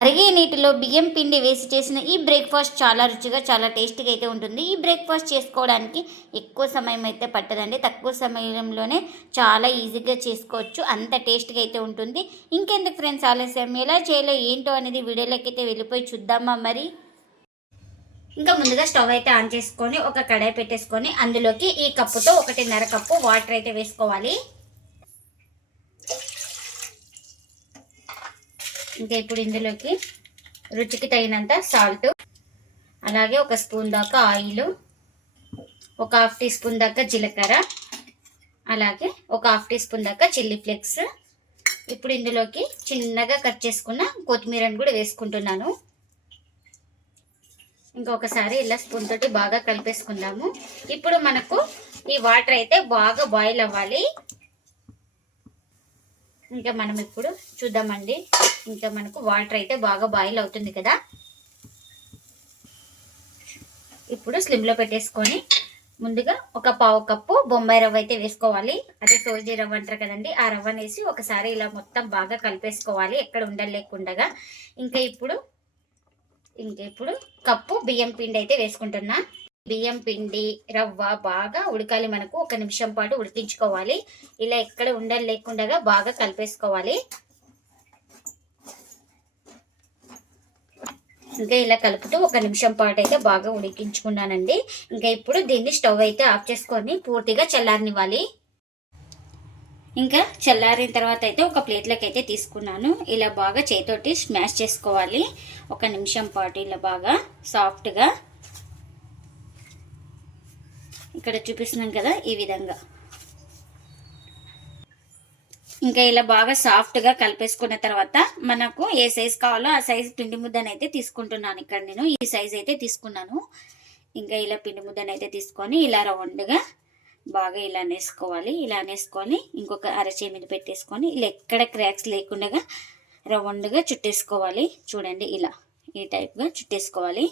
మరిగే నీటిలో బియ్యం పిండి వేసి చేసిన ఈ బ్రేక్ఫాస్ట్ చాలా రుచిగా చాలా టేస్టీగా అయితే ఉంటుంది. ఈ బ్రేక్ఫాస్ట్ చేసుకోవడానికి ఎక్కువ సమయం అయితే పట్టదండి. తక్కువ సమయంలోనే చాలా ఈజీగా చేసుకోవచ్చు. అంత టేస్ట్గా అయితే ఉంటుంది. ఇంకెందుకు ఫ్రెండ్స్ ఆలస్యం, ఎలా చేయాలో ఏంటో అనేది వీడియోలోకి అయితే వెళ్ళిపోయి చూద్దామా మరి. ఇంకా ముందుగా స్టవ్ అయితే ఆన్ చేసుకొని ఒక కడాయి పెట్టేసుకొని అందులోకి ఈ కప్పుతో 1.5 కప్పు వాటర్ అయితే వేసుకోవాలి. ఇంకా ఇప్పుడు ఇందులోకి రుచికి తగినంత సాల్ట్, అలాగే ఒక స్పూన్ దాకా ఆయిల్, ఒక హాఫ్ టీ స్పూన్ దాకా జీలకర్ర, అలాగే ఒక హాఫ్ టీ స్పూన్ దాకా చిల్లీ ఫ్లేక్స్. ఇప్పుడు ఇందులోకి చిన్నగా కట్ చేసుకున్న కొత్తిమీరని కూడా వేసుకుంటున్నాను. ఇంకొకసారి ఇలా స్పూన్ తోటి బాగా కలిపేసుకుందాము. ఇప్పుడు మనకు ఈ వాటర్ అయితే బాగా బాయిల్ అవ్వాలి. ఇంకా మనం ఇప్పుడు చూద్దామండి. ఇంకా మనకు వాటర్ అయితే బాగా బాయిల్ అవుతుంది కదా. ఇప్పుడు స్లిమ్లో పెట్టేసుకొని ముందుగా ఒక పావు కప్పు బొంబాయి రవ్వ అయితే వేసుకోవాలి. అదే సోజీ రవ్వ అంటారు కదండి, ఆ రవ్వను వేసి ఒకసారి ఇలా మొత్తం బాగా కలిపేసుకోవాలి, ఎక్కడ ఉండలేకుండా. ఇంకా ఇప్పుడు కప్పు బియ్యం పిండి అయితే వేసుకుంటున్నా. బియ్యం పిండి రవ్వ బాగా ఉడకాలి, మనకు 1 నిమిషం పాటు ఉడికించుకోవాలి. ఇలా ఎక్కడ ఉండలేకుండా బాగా కలిపేసుకోవాలి. ఇంకా ఇలా కలుపుతూ 1 నిమిషం పాటు అయితే బాగా ఉడికించుకున్నానండి. ఇంకా ఇప్పుడు దీన్ని స్టవ్ అయితే ఆఫ్ చేసుకొని పూర్తిగా చల్లారనివ్వాలి. ఇంకా చల్లారిన తర్వాత అయితే ఒక ప్లేట్లోకి అయితే తీసుకున్నాను. ఇలా బాగా చేతితోటి స్మాష్ చేసుకోవాలి 1 నిమిషం పాటు, ఇలా బాగా సాఫ్ట్గా. ఇక్కడ చూపిస్తున్నాం కదా ఈ విధంగా. ఇంకా ఇలా బాగా సాఫ్ట్గా కలిపేసుకున్న తర్వాత మనకు ఏ సైజు కావాలో ఆ సైజు పిండి ముద్దనైతే తీసుకుంటున్నాను. ఇక్కడ నేను ఈ సైజు అయితే తీసుకున్నాను. ఇంకా ఇలా పిండి ముద్దనైతే తీసుకొని ఇలా రౌండ్గా బాగా ఇలా అనేసుకోవాలి. ఇలా అనేసుకొని ఇంకొక అరచేమిది పెట్టేసుకొని ఇలా ఎక్కడ క్రాక్స్ లేకుండా రౌండ్గా చుట్టేసుకోవాలి. చూడండి ఇలా ఈ టైప్గా చుట్టేసుకోవాలి.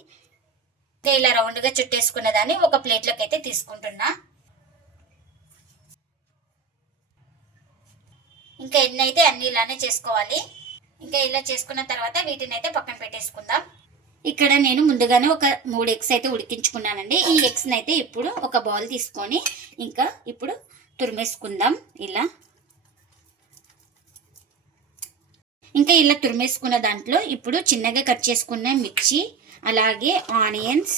ఇలా రౌండ్గా చుట్టేసుకున్న దాన్ని ఒక ప్లేట్లోకి అయితే తీసుకుంటున్నా. ఇంకా ఎన్ని అయితే అన్ని ఇలానే చేసుకోవాలి. ఇంకా ఇలా చేసుకున్న తర్వాత వీటిని అయితే పక్కన పెట్టేసుకుందాం. ఇక్కడ నేను ముందుగానే ఒక 3 ఎగ్స్ అయితే ఉడికించుకున్నానండి. ఈ ఎగ్స్ని అయితే ఇప్పుడు ఒక బౌల్ తీసుకొని ఇంకా ఇప్పుడు తురిమేసుకుందాం ఇలా. ఇంకా ఇలా తురిమేసుకున్న దాంట్లో ఇప్పుడు చిన్నగా కట్ చేసుకున్న మిర్చి, అలాగే ఆనియన్స్,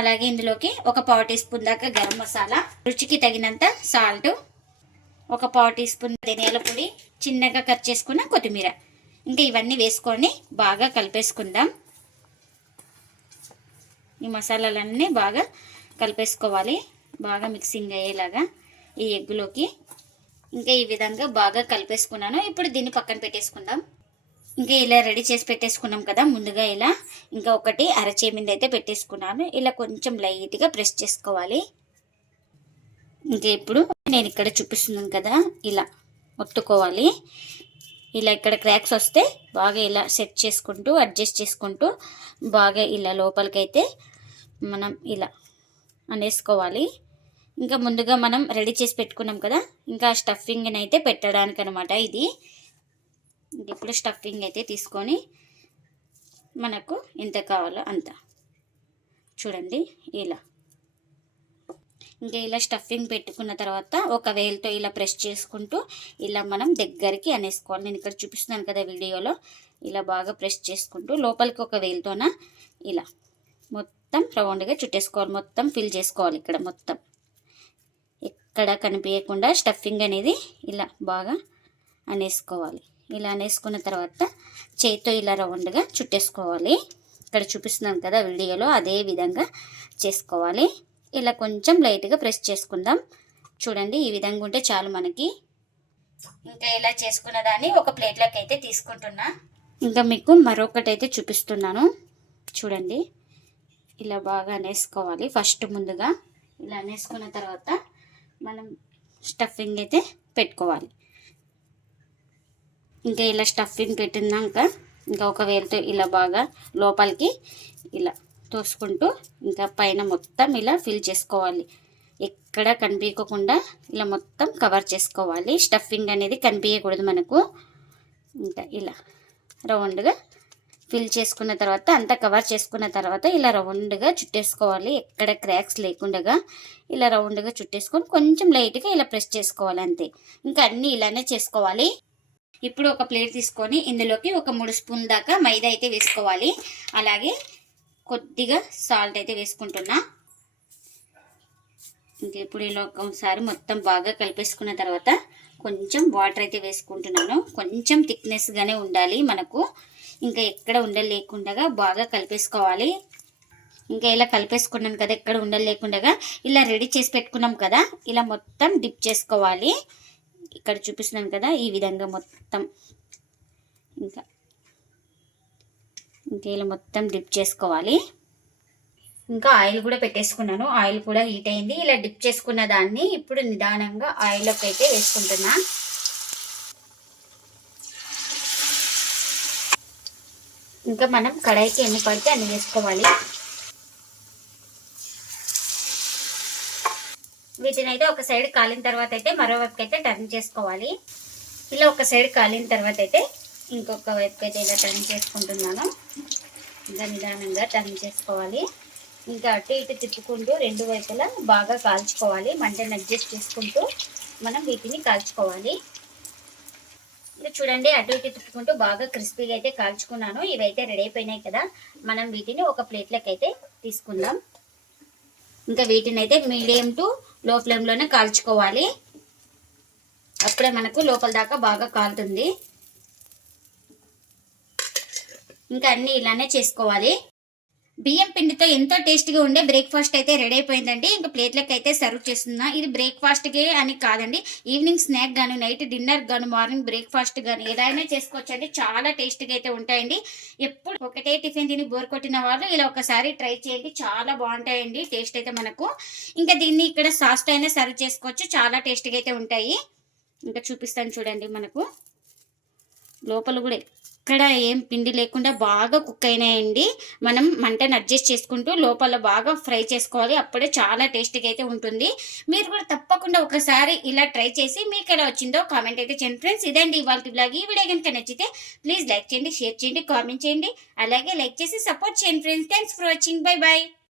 అలాగే ఇందులోకి ఒక పావు టీ స్పూన్ దాకా గరం మసాలా, రుచికి తగినంత సాల్ట్, ఒక పావు టీ స్పూన్ ధనియాల పొడి, చిన్నగా కట్ చేసుకున్న కొత్తిమీర. ఇంకా ఇవన్నీ వేసుకొని బాగా కలిపేసుకుందాం. ఈ మసాలాలన్నీ బాగా కలిపేసుకోవాలి, బాగా మిక్సింగ్ అయ్యేలాగా ఈ ఎగ్గులోకి. ఇంకా ఈ విధంగా బాగా కలిపేసుకున్నాను. ఇప్పుడు దీన్ని పక్కన పెట్టేసుకుందాం. ఇంకా ఇలా రెడీ చేసి పెట్టేసుకున్నాం కదా ముందుగా. ఇలా ఇంకా ఒకటి అరచేమింది అయితే పెట్టేసుకున్నాను. ఇలా కొంచెం లైట్గా ప్రెస్ చేసుకోవాలి. ఇంకా ఇప్పుడు నేను ఇక్కడ చూపిస్తున్నాను కదా ఇలా ఒత్తుకోవాలి. ఇలా ఇక్కడ క్రాక్స్ వస్తే బాగా ఇలా సెట్ చేసుకుంటూ అడ్జస్ట్ చేసుకుంటూ బాగా ఇలా లోపలికైతే మనం ఇలా అనేసుకోవాలి. ఇంకా ముందుగా మనం రెడీ చేసి పెట్టుకున్నాం కదా, ఇంకా స్టఫింగ్ని అయితే పెట్టడానికి అనమాట ఇది. ఇప్పుడు స్టఫింగ్ అయితే తీసుకొని మనకు ఎంత కావాలో అంత చూడండి ఇలా. ఇంకా ఇలా స్టఫింగ్ పెట్టుకున్న తర్వాత ఒక వేలుతో ఇలా ప్రెస్ చేసుకుంటూ ఇలా మనం దగ్గరికి అనేసుకోవాలి. నేను ఇక్కడ చూపిస్తున్నాను కదా వీడియోలో, ఇలా బాగా ప్రెస్ చేసుకుంటూ లోపలికి ఒక వేలుతోన ఇలా మొత్తం రౌండ్గా చుట్టేసుకోవాలి. మొత్తం ఫిల్ చేసుకోవాలి. ఇక్కడ మొత్తం ఎక్కడ కనిపించకుండా స్టఫింగ్ అనేది ఇలా బాగా అనేసుకోవాలి. ఇలా అనేసుకున్న తర్వాత చేతితో ఇలా రౌండ్గా చుట్టేసుకోవాలి. ఇక్కడ చూపిస్తున్నాను కదా వీడియోలో, అదే విధంగా చేసుకోవాలి. ఇలా కొంచెం లైట్గా ప్రెస్ చేసుకుందాం. చూడండి ఈ విధంగా ఉంటే చాలు మనకి. ఇంకా ఇలా చేసుకున్న దాన్ని ఒక ప్లేట్లోకి అయితే తీసుకుంటున్నా. ఇంకా మీకు మరొకటి అయితే చూపిస్తున్నాను చూడండి. ఇలా బాగా అనేసుకోవాలి. ఫస్ట్ ముందుగా ఇలా అనేసుకున్న తర్వాత మనం స్టఫింగ్ అయితే పెట్టుకోవాలి. ఇంకా ఇలా స్టఫింగ్ పెట్టినాక ఇంకా ఒక వేలుతో ఇలా బాగా లోపలికి ఇలా తోసుకుంటూ ఇంకా పైన మొత్తం ఇలా ఫిల్ చేసుకోవాలి. ఎక్కడ కనిపించకుండా ఇలా మొత్తం కవర్ చేసుకోవాలి. స్టఫింగ్ అనేది కనిపించకూడదు మనకు. ఇంకా ఇలా రౌండ్గా ఫిల్ చేసుకున్న తర్వాత అంతా కవర్ చేసుకున్న తర్వాత ఇలా రౌండ్గా చుట్టేసుకోవాలి. ఎక్కడ క్రాక్స్ లేకుండా ఇలా రౌండ్గా చుట్టేసుకొని కొంచెం లైట్గా ఇలా ప్రెస్ చేసుకోవాలి అంతే. ఇంకా అన్నీ ఇలానే చేసుకోవాలి. ఇప్పుడు ఒక ప్లేట్ తీసుకొని ఇందులోకి ఒక 3 స్పూన్ల దాకా మైదా అయితే వేసుకోవాలి. అలాగే కొద్దిగా సాల్ట్ అయితే వేసుకుంటున్నా. ఇంకా ఇప్పుడు ఇలా ఒకసారి మొత్తం బాగా కలిపేసుకున్న తర్వాత కొంచెం వాటర్ అయితే వేసుకుంటున్నాను. కొంచెం థిక్నెస్గానే ఉండాలి మనకు. ఇంకా ఎక్కడ ఉండలు లేకుండా బాగా కలిపేసుకోవాలి. ఇంకా ఇలా కలిపేసుకున్నాను కదా, ఎక్కడ ఉండలు లేకుండా ఇలా రెడీ చేసి పెట్టుకున్నాం కదా, ఇలా మొత్తం డిప్ చేసుకోవాలి. ఇక్కడ చూపిస్తున్నాను కదా, ఈ విధంగా మొత్తం ఇంకా ఇలా మొత్తం డిప్ చేసుకోవాలి. ఇంకా ఆయిల్ కూడా పెట్టేసుకున్నాను. ఆయిల్ కూడా హీట్ అయింది. ఇలా డిప్ చేసుకున్న దాన్ని ఇప్పుడు నిదానంగా ఆయిల్లోకి అయితే వేసుకుంటున్నా. ఇంకా మనం కడాయికి ఎన్ని పడితే అన్ని వేసుకోవాలి. వీటిని అయితే ఒక సైడ్ కాలిన తర్వాత అయితే మరోవైపుకి అయితే టర్న్ చేసుకోవాలి. ఇలా ఒక సైడ్ కాలిన తర్వాత అయితే ఇంకొక వైపుకి అయితే ఇలా టర్న్ చేసుకుంటున్నాను. ఇంకా నిదానంగా టర్న్ చేసుకోవాలి. ఇంకా అటు ఇటు తిప్పుకుంటూ 2 వైపులా బాగా కాల్చుకోవాలి. మంటను అడ్జస్ట్ చేసుకుంటూ మనం వీటిని కాల్చుకోవాలి. ఇలా చూడండి, అటు ఇటు తిప్పుకుంటూ బాగా క్రిస్పీగా అయితే కాల్చుకున్నాను. ఇవైతే రెడీ అయిపోయినాయి కదా, మనం వీటిని ఒక ప్లేట్లోకి అయితే తీసుకుందాం. ఇంకా వీటిని అయితే మీడియం టు లో ఫ్లేమ్లోనే కాల్చుకోవాలి. అప్పుడే మనకు లోపల దాకా బాగా కాలుతుంది. ఇంకా అన్నీ ఇలానే చేసుకోవాలి. బియ్యం పిండితో ఎంతో టేస్టీగా ఉండే బ్రేక్ఫాస్ట్ అయితే రెడీ అయిపోయిందండి. ఇంకా ప్లేట్లకు అయితే సర్వ్ చేస్తున్నా. ఇది బ్రేక్ఫాస్ట్కే అని కాదండి, ఈవినింగ్ స్నాక్ గాను, నైట్ డిన్నర్ గాను, మార్నింగ్ బ్రేక్ఫాస్ట్ గాను ఏదైనా చేసుకోవచ్చు అండి. చాలా టేస్టీగా అయితే ఉంటాయండి. ఎప్పుడు ఒకటే టిఫిన్ తిని బోర్ కొట్టిన వాళ్ళు ఇలా ఒకసారి ట్రై చేయండి. చాలా బాగుంటాయండి టేస్ట్ అయితే మనకు. ఇంకా దీన్ని ఇక్కడ సాస్తో అయినా సర్వ్ చేసుకోవచ్చు. చాలా టేస్టీగా అయితే ఉంటాయి. ఇంకా చూపిస్తాను చూడండి. మనకు లోపల కూడా ఎక్కడ ఏం పిండి లేకుండా బాగా కుక్ అయినాయండి. మనం మంటను అడ్జస్ట్ చేసుకుంటూ లోపల బాగా ఫ్రై చేసుకోవాలి. అప్పుడే చాలా టేస్టీగా అయితే ఉంటుంది. మీరు కూడా తప్పకుండా ఒకసారి ఇలా ట్రై చేసి మీకు ఎలా వచ్చిందో కామెంట్ అయితే చేయండి ఫ్రెండ్స్. ఇదండి ఇవాళ బ్లాగ్. ఈ వీడియో కనుక నచ్చితే ప్లీజ్ లైక్ చేయండి, షేర్ చేయండి, కామెంట్ చేయండి. అలాగే లైక్ చేసి సపోర్ట్ చేయండి friends. Thanks for watching. Bye bye.